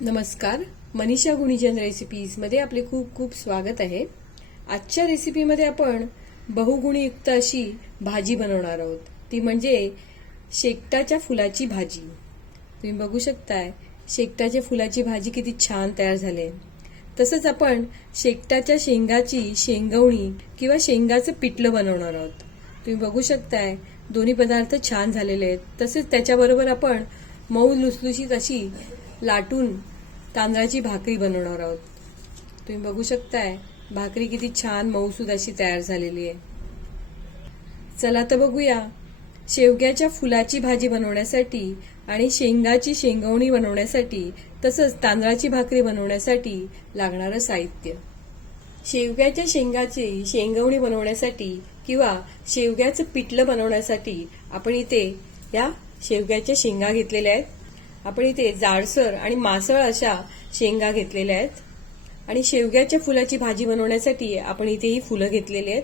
नमस्कार. मनीषा गुणीजन रेसिपीजमध्ये आपले खूप खूप स्वागत आहे. आजच्या रेसिपीमध्ये आपण बहुगुणीयुक्त अशी भाजी बनवणार आहोत. ती म्हणजे शेकटाच्या फुलाची भाजी. तुम्ही बघू शकताय शेकटाच्या फुलाची भाजी किती छान तयार झाली. तसंच आपण शेकटाच्या शेंगाची शेंगवणी किंवा शेंगाचं पिठलं बनवणार आहोत. तुम्ही बघू शकताय दोन्ही पदार्थ छान झालेले आहेत. तसेच त्याच्याबरोबर आपण मऊ लुसलुशीत अशी लाटून तांदळाची भाकरी बनवणार आहोत. तुम्ही बघू शकताय भाकरी किती छान मऊसूद अशी तयार झालेली आहे. चला तर बघूया शेवग्याच्या फुलाची भाजी बनवण्यासाठी आणि शेंगाची शेंगवणी बनवण्यासाठी तसंच तांदळाची भाकरी बनवण्यासाठी लागणारं साहित्य. शेवग्याच्या शेंगाची शेंगवणी बनवण्यासाठी किंवा शेवग्याचं पिठलं बनवण्यासाठी आपण इथे या शेवग्याच्या शेंगा घेतलेल्या आहेत. आपण इथे जाडसर आणि मासळ अशा शेंगा घेतलेल्या आहेत. आणि शेवग्याच्या फुलाची भाजी बनवण्यासाठी आपण इथे ही फुलं घेतलेली आहेत.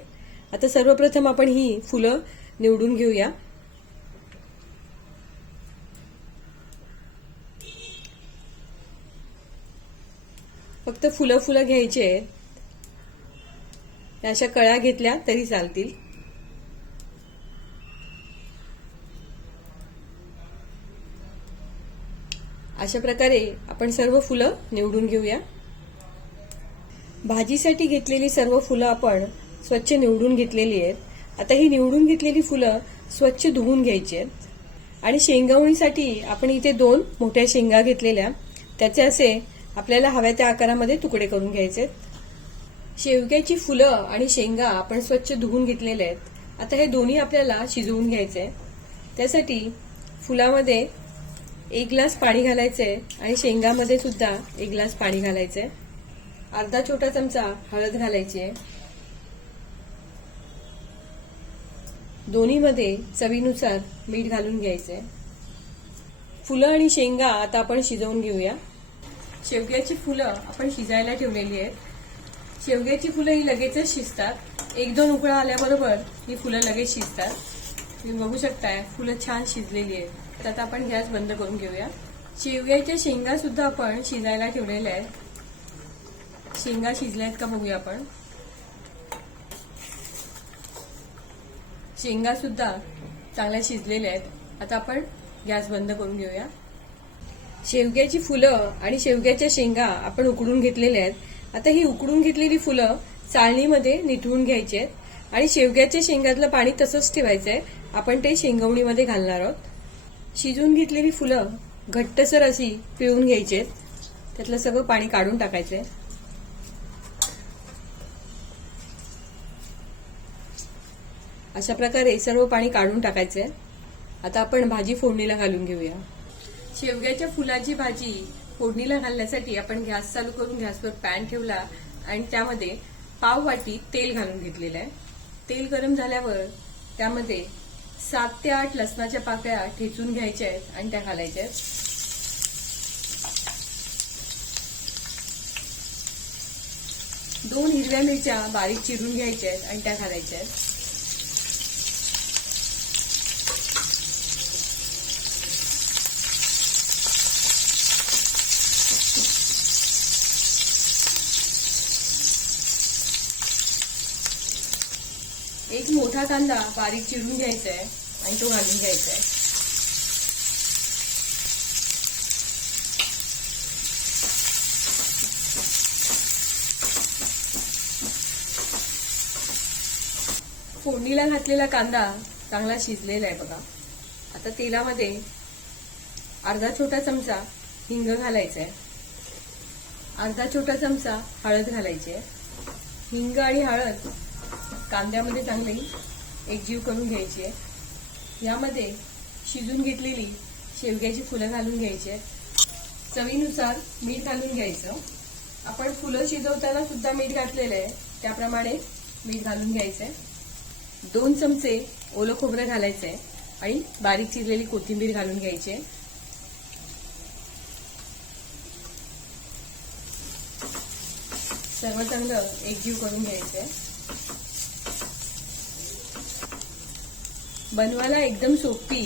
आता सर्वप्रथम आपण ही फुलं निवडून घेऊया. फक्त फुलं फुलं घ्यायची आहेत. या अशा कळ्या घेतल्या तरी चालतील. अशा प्रकारे आपण सर्व फुलं निवडून घेऊया. भाजीसाठी घेतलेली सर्व फुलं आपण स्वच्छ निवडून घेतलेली आहेत. आता ही निवडून घेतलेली फुलं स्वच्छ धुवून घ्यायची आहेत. आणि शेंगवणीसाठी आपण इथे दोन मोठ्या शेंगा घेतलेल्या. त्याचे असे आपल्याला हव्या त्या आकारामध्ये तुकडे करून घ्यायचे शेवग्याची फुलं आणि शेंगा आपण स्वच्छ धुवून घेतलेले आहेत. आता हे दोन्ही आपल्याला शिजवून घ्यायचे त्यासाठी फुलामध्ये एक ग्लास पाणी घालायचंय आणि शेंगामध्ये सुद्धा एक ग्लास पाणी घालायचंय. अर्धा छोटा चमचा हळद घालायची आहे दोन्हीमध्ये चवीनुसार मीठ घालून घ्यायचंय. फुलं आणि शेंगा आता आपण शिजवून घेऊया. शेवग्याची फुलं आपण शिजायला ठेवलेली आहेत. शेवग्याची फुलं ही लगेचच शिजतात. एक दोन उकळा आल्याबरोबर ही फुलं लगेच शिजतात. तुम्ही बघू शकताय फुलं छान शिजलेली आहेत. तर आता आपण गॅस बंद करून घेऊया. शेवग्याच्या शेंगा सुद्धा आपण शिजायला ठेवलेल्या आहेत. शेंगा शिजल्या आहेत का बघूया आपण. शेंगा सुद्धा चांगल्या शिजलेल्या आहेत. आता आपण गॅस बंद करून घेऊया. शेवग्याची फुलं आणि शेवग्याच्या शेंगा आपण उकडून घेतलेल्या आहेत. आता ही उकडून घेतलेली फुलं चाळणीमध्ये निठवून घ्यायची आहेत. आणि शेवग्याच्या शेंगातलं पाणी तसंच ठेवायचं आहे आपण ते शेंगवणीमध्ये घालणार आहोत. शिजून घेतलेली फुलं घट्टसर अशी पिळून घ्यायची. आहेत त्यातलं सगळं पाणी काढून टाकायचंय अशा प्रकारे सर्व पाणी काढून टाकायचंय आता आपण भाजी फोडणीला घालून घेऊया. शेवग्याच्या फुलाची भाजी फोडणीला घालण्यासाठी आपण गॅस चालू करून गॅसवर पॅन ठेवला आणि त्यामध्ये पाव वाटी तेल घालून घेतलेलं आहे. तेल गरम झाल्यावर त्यामध्ये सात ते आठ लसणाच्या पाकळ्या ठेचून घ्यायच्या आहेत आणि त्या घालायच्या आहेत. दोन हिरव्या मिरच्या बारीक चिरून घ्यायच्या आहेत आणि त्या घालायच्या आहेत एक मोठा कांदा बारीक चिरून घ्यायचा आहे आणि तो घालून घ्यायचा आहे फोडणीला घातलेला कांदा चांगला शिजलेला आहे बघा. आता तेलामध्ये अर्धा छोटा चमचा हिंग घालायचा आहे अर्धा छोटा चमचा हळद घालायची आहे हिंग आणि हळद कांद्यामध्ये चांगली एकजीव करून घ्यायची आहे. यामध्ये शिजून घेतलेली शेवग्याची फुलं घालून घ्यायची आहेत. चवीनुसार मीठ घालून घ्यायचं. आपण फुलं शिजवताना सुद्धा मीठ घातलेलं आहे. त्याप्रमाणे मीठ घालून घ्यायचं आहे. दोन चमचे ओलं खोबरं घालायचं आहे आणि बारीक चिरलेली कोथिंबीर घालून घ्यायची आहे. सर्व चांगलं एकजीव करून घ्यायचं आहे. बनवायला एकदम सोपी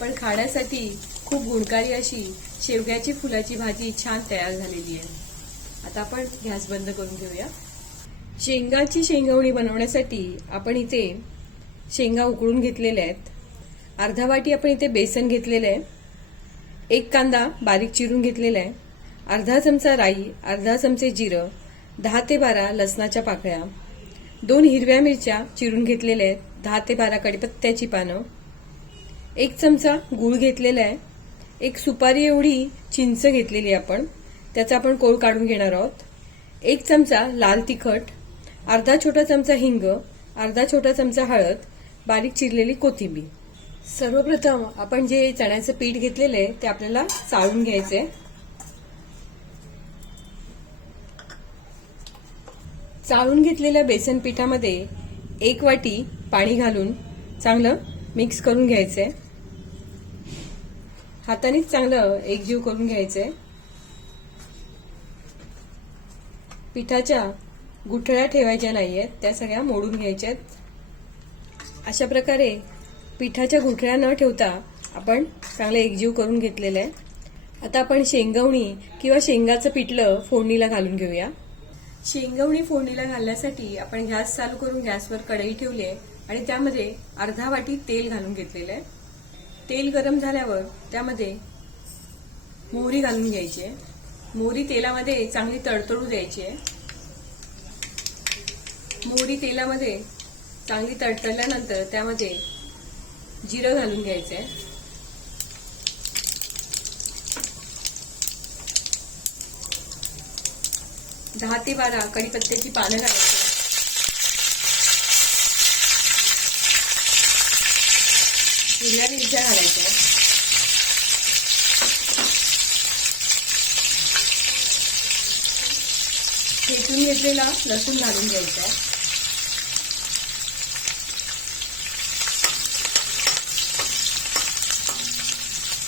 पण खाण्यासाठी खूप गुणकारी अशी शेवग्याची फुलाची भाजी छान तयार झालेली आहे. आता आपण गॅस बंद करून घेऊया. शेंगाची शेंगवणी बनवण्यासाठी आपण इथे शेंगा उकळून घेतलेल्या आहेत. अर्धा वाटी आपण इथे बेसन घेतलेलं आहे. एक कांदा बारीक चिरून घेतलेला आहे. अर्धा चमचा राई अर्धा चमचे जिरं दहा ते बारा लसणाच्या पाकळ्या दोन हिरव्या मिरच्या चिरून घेतलेल्या आहेत. दहा ते बारा कडीपत्त्याची पानं. एक चमचा गूळ घेतलेला आहे. एक सुपारी एवढी चिंच घेतलेली आपण. त्याचा आपण कोळ काढून घेणार आहोत. एक चमचा लाल तिखट अर्धा छोटा चमचा हिंग अर्धा छोटा चमचा हळद बारीक चिरलेली कोथिंबीर. सर्वप्रथम आपण जे चण्याचं पीठ घेतलेलं आहे ते आपल्याला चाळून घ्यायचंय. चाळून घेतलेल्या बेसन पिठामध्ये एक वाटी पाणी घालून चांगलं मिक्स करून घ्यायचंय हातानेच चांगलं एकजीव करून घ्यायचंय पिठाच्या गुठळ्या ठेवायच्या नाहीयेत त्या सगळ्या मोडून घ्यायच्या आहेत अशा प्रकारे पिठाच्या गुठळ्या न ठेवता आपण चांगलं एकजीव करून घेतलेलं आहे. आता आपण शेंगवणी किंवा शेंगाचं पिठलं फोडणीला घालून घेऊया. शेंगवणी फोडणीला घालण्यासाठी आपण गॅस चालू करून गॅसवर कढई ठेवली आहे आणि त्यामध्ये अर्धा वाटी तेल घालून घेतलेलं आहे. तेल गरम झाल्यावर त्यामध्ये मोहरी घालून घ्यायची आहे. मोहरी तेलामध्ये चांगली तडतडू द्यायची आहे. मोहरी तेलामध्ये चांगली तडतडल्यानंतर त्यामध्ये जिरं घालून घ्यायचं आहे. दहा ते बारा कडीपत्त्याची पानं घालायची हिरव्या मिरच्या घालायच्या. ठेचून घेतलेला लसूण घालून घ्यायचा. आहे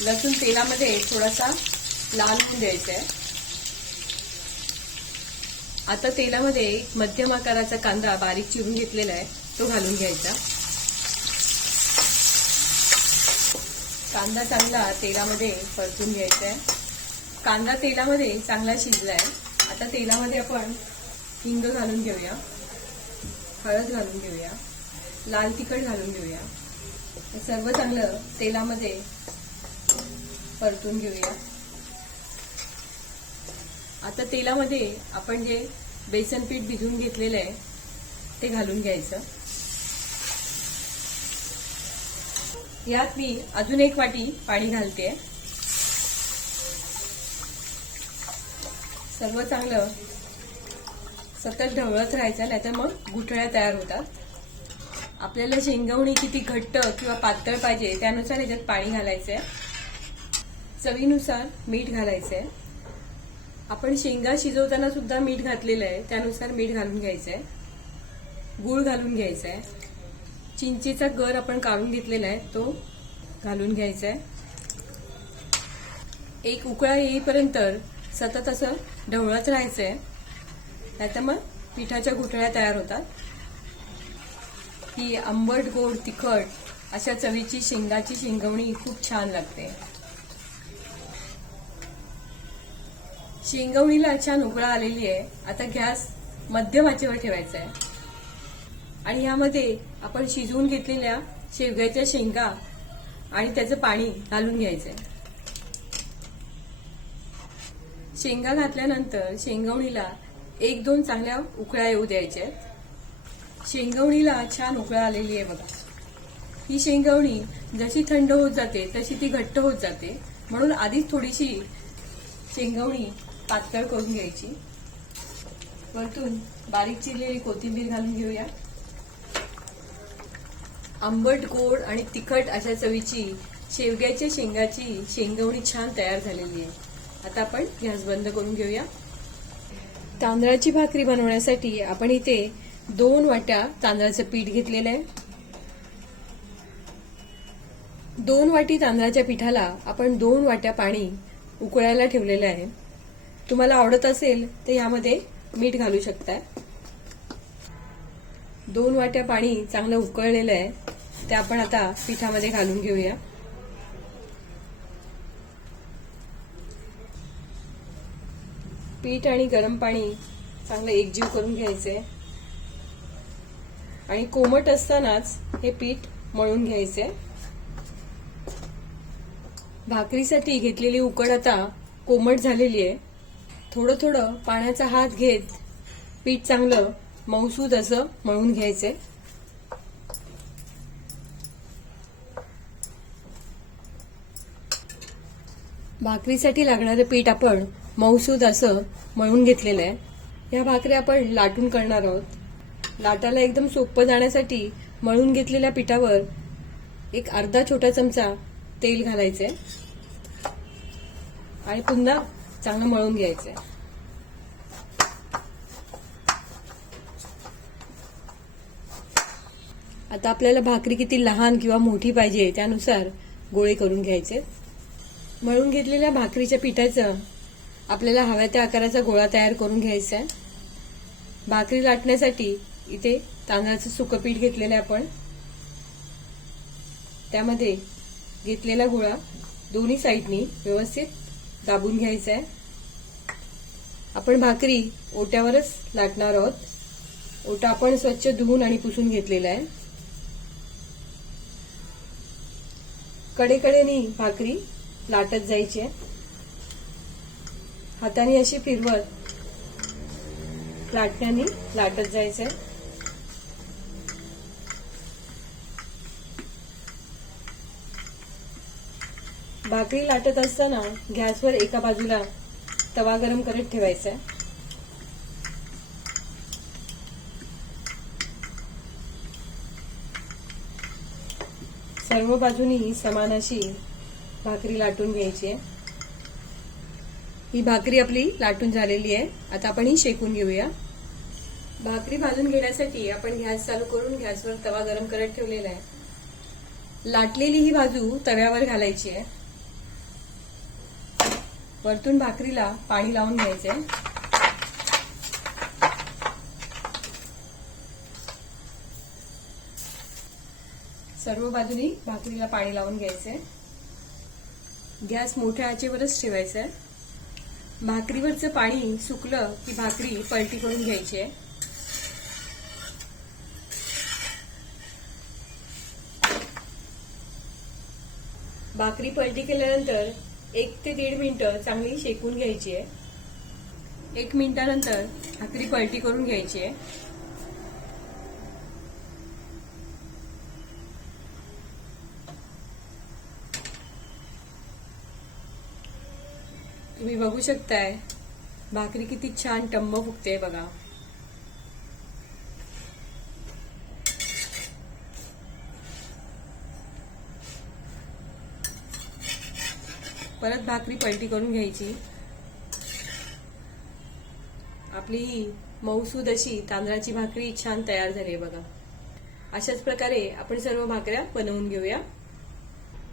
लसूण तेलामध्ये थोडासा लाल होऊन द्यायचा आहे. आता तेलामध्ये एक मध्यम आकाराचा कांदा बारीक चिरून घेतलेला आहे तो घालून घ्यायचा. कांदा चांगला तेलामध्ये परतून घ्यायचा आहे. कांदा तेलामध्ये चांगला शिजलाय. आता तेलामध्ये आपण हिंग घालून घेऊया. हळद घालून घेऊया. लाल तिखट घालून घेऊया. सर्व चांगलं तेलामध्ये परतून घेऊया. आता तेलामध्ये आपण जे बेसन पीठ भिजवून घेतलेलं आहे ते घालून घ्यायचं. यात मी अजून एक वाटी पाणी घालते. सर्व चांगलं सतत ढवळत राहायचं नाही तर मग गुठळ्या तयार होतात. आपल्याला शेंगवणी किती घट्ट किंवा पातळ पाहिजे त्यानुसार याच्यात पाणी घालायचं आहे चवीनुसार मीठ घालायचं आहे आपण शेंगा शिजवताना सुद्धा मीठ घातलेलं आहे. त्यानुसार मीठ घालून घ्यायचं आहे गूळ घालून घ्यायचा आहे चिंचेचा गर आपण काढून घेतलेला आहे तो घालून घ्यायचा आहे एक उकळा येईपर्यंत सतत असं ढवळत राहायचंय. नाहीतर मग पिठाच्या गुठळ्या तयार होतात. ही आंबट गोड तिखट अशा चवीची शेंगाची शेंगवणी खूप छान लागते. शेंगवणीला छान उकळा आलेली आहे. आता गॅस मध्यम आचेवर ठेवायचा आहे. आणि यामध्ये आपण शिजवून घेतलेल्या शेवग्याच्या शेंगा आणि त्याचं पाणी घालून घ्यायचंय. शेंगा घातल्यानंतर शेंगवणीला एक दोन चांगल्या उकळ्या येऊ द्यायच्या आहेत. शेंगवणीला छान उकळा आलेली आहे बघा. ही शेंगवणी जशी थंड होत जाते तशी ती घट्ट होत जाते. म्हणून आधीच थोडीशी शेंगवणी पातळ करून घ्यायची. वरतून बारीक चिरलेली कोथिंबीर घालून घेऊया. आंबट गोड आणि तिखट अशा चवीची शेवग्याच्या शेंगाची शेंगवणी छान तयार झालेली आहे. आता आपण गॅस बंद करून घेऊया. तांदळाची भाकरी बनवण्यासाठी आपण इथे दोन वाट्या तांदळाचं पीठ घेतलेलं आहे. दोन वाटी तांदळाच्या पिठाला आपण दोन वाट्या पाणी उकळायला ठेवलेलं आहे. तुम्हाला आवडत असेल तर यामध्ये मीठ घालू शकताय. दोन वाट्या पाणी चांगलं उकळलेलं आहे. ते आपण आता पिठामध्ये घालून घेऊया. पीठ आणि गरम पाणी चांगलं एकजीव करून घ्यायचंय. आणि कोमट असतानाच हे पीठ मळून घ्यायचंय. भाकरीसाठी घेतलेली उकड आता कोमट झालेली आहे. थोडं थोडं पाण्याचा हात घेत पीठ चांगलं मऊसूद असं मळून घ्यायचंय भाकरीसाठी लागणारं पीठ आपण मऊसूद असं मळून घेतलेलं आहे. या भाकरी आपण लाटून करणार आहोत. लाटाला एकदम सोपं जाण्यासाठी मळून घेतलेल्या पिठावर एक अर्धा छोटा चमचा तेल घालायचंय. आणि पुन्हा चांगलं मळून घ्यायचंय आता आपल्याला भाकरी किती लहान किंवा मोठी पाहिजे त्यानुसार गोळे करून घ्यायचे. मळून घेतलेल्या भाकरीच्या पिठाचं आपल्याला हव्या त्या आकाराचा गोळा तयार करून घ्यायचा आहे. भाकरी लाटण्यासाठी इथे तांदळाचं सुकं पीठ घेतलेलं आहे आपण. त्यामध्ये घेतलेला गोळा दोन्ही साईडनी व्यवस्थित दाबून घ्यायचा आहे. आपण भाकरी ओट्यावरच लाटणार आहोत. ओटा आपण स्वच्छ धुवून आणि पुसून घेतलेला आहे. कडेकडेनी भाकरी लाटत जायची आहे. हाताने अशी फिरवत लाटण्याने लाटत जायचंय भाकरी लाटत असताना गॅसवर एका बाजूला तवा गरम करत ठेवायचा. आहे सर्व बाजूनी समान अशी भाकरी लाटून घ्यायची आहे. ही भाकरी आपली लाटून झालेली आहे. आता आपण ही शेकून घेऊया. भाकरी भाजून घेण्यासाठी आपण गॅस चालू करून गॅसवर तवा गरम करत ठेवलेला आहे. लाटलेली ही बाजू तव्यावर घालायची आहे. वरतून भाकरीला पाणी लावून घ्यायचंय सर्व बाजूनी भाकरीला पाणी लावून घ्यायचंय गॅस मोठ्या आचेवरच ठेवायचा. आहे भाकरीवरचं पाणी सुकलं की भाकरी पलटी करून घ्यायची. आहे भाकरी पलटी केल्यानंतर एक ते दीड मिनिटं चांगली शेकून घ्यायची आहे. एक मिनिटानंतर भाकरी पलटी करून घ्यायची आहे. तुम्ही बघू शकताय भाकरी किती छान टंब फुगते बघा. परत भाकरी पलटी करून घ्यायची. आपली ही मऊसूद अशी तांदळाची भाकरी छान तयार झाली आहे बघा. अशाच प्रकारे आपण सर्व भाकऱ्या बनवून घेऊया.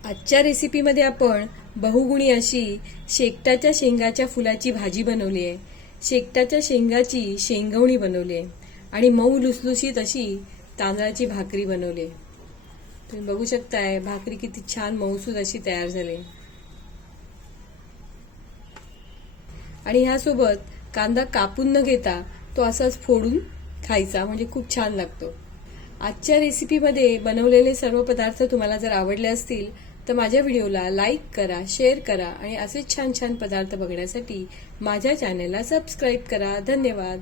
आजच्या रेसिपीमध्ये आपण बहुगुणी अशी शेकटाच्या शेंगाच्या फुलाची भाजी बनवली आहे. शेकटाच्या शेंगाची शेंगवणी बनवली आहे. आणि मऊ लुसलुशीत अशी तांदळाची भाकरी बनवली आहे. तुम्ही बघू शकताय भाकरी किती छान मऊसूद अशी तयार झाली आणि ह्यासोबत कांदा कापून न घेता तो असाच फोडून खायचा म्हणजे खूप छान लागतो. आजच्या रेसिपीमध्ये बनवलेले सर्व पदार्थ तुम्हाला जर आवडले असतील तर माझ्या व्हिडिओला लाईक करा शेअर करा आणि असेच छान छान पदार्थ बघण्यासाठी माझ्या चॅनलला सबस्क्राईब करा. धन्यवाद.